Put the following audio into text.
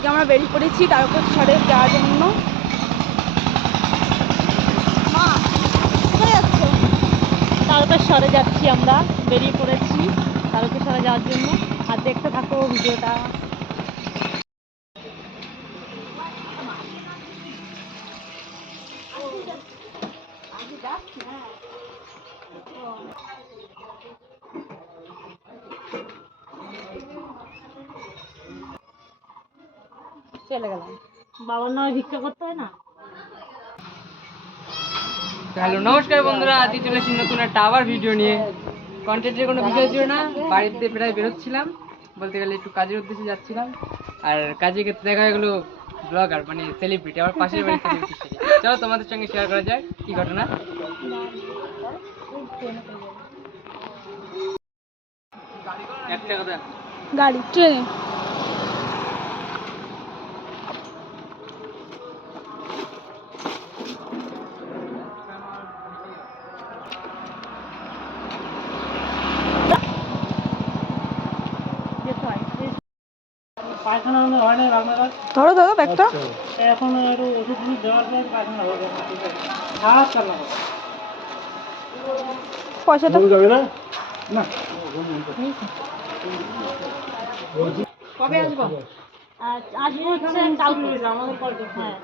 আজকে আমরা বেরিয়ে পড়েছি তারকেশ্বরে যাওয়ার জন্য। মা কোথায় যাচ্ছ? তারকেশ্বরে যাচ্ছি, আমরা বেরিয়ে পড়েছি তারকেশ্বরে যাওয়ার জন্য। আর দেখতে থাকো ভিডিওটা। চলে গেলাম, বাবার নামে ভিক্ষা করতে হয় না। হ্যালো নমস্কার বন্ধুরা, আজকে চলে এসেছি নতুন একটা আবার ভিডিও নিয়ে। কন্টেন্টের কোনো বিষয় ছিল না, বাড়িতে প্রায় বেরোচ্ছিলাম, বলতে গেলে একটু কাজের উদ্দেশ্যে যাচ্ছিলাম। আর কাজে ক্ষেত্রে দেখা গেলো ব্লগার মানে সেলিব্রিটি, আমার পাশের বাড়ির সেলিব্রিটি। চলো তোমাদের সঙ্গে শেয়ার করা যায় কি ঘটনা। একটা কথা, গাড়ি ট্রেনে ধরো ধরো ব্যাগটা। এখন একটু ওষুধ দেওয়ার পর পায়খানা হবে না। পয়সাটা যাবে না না। কবে আসবো? আসবো হচ্ছে কালকে। আমাদের কল করতে। হ্যাঁ।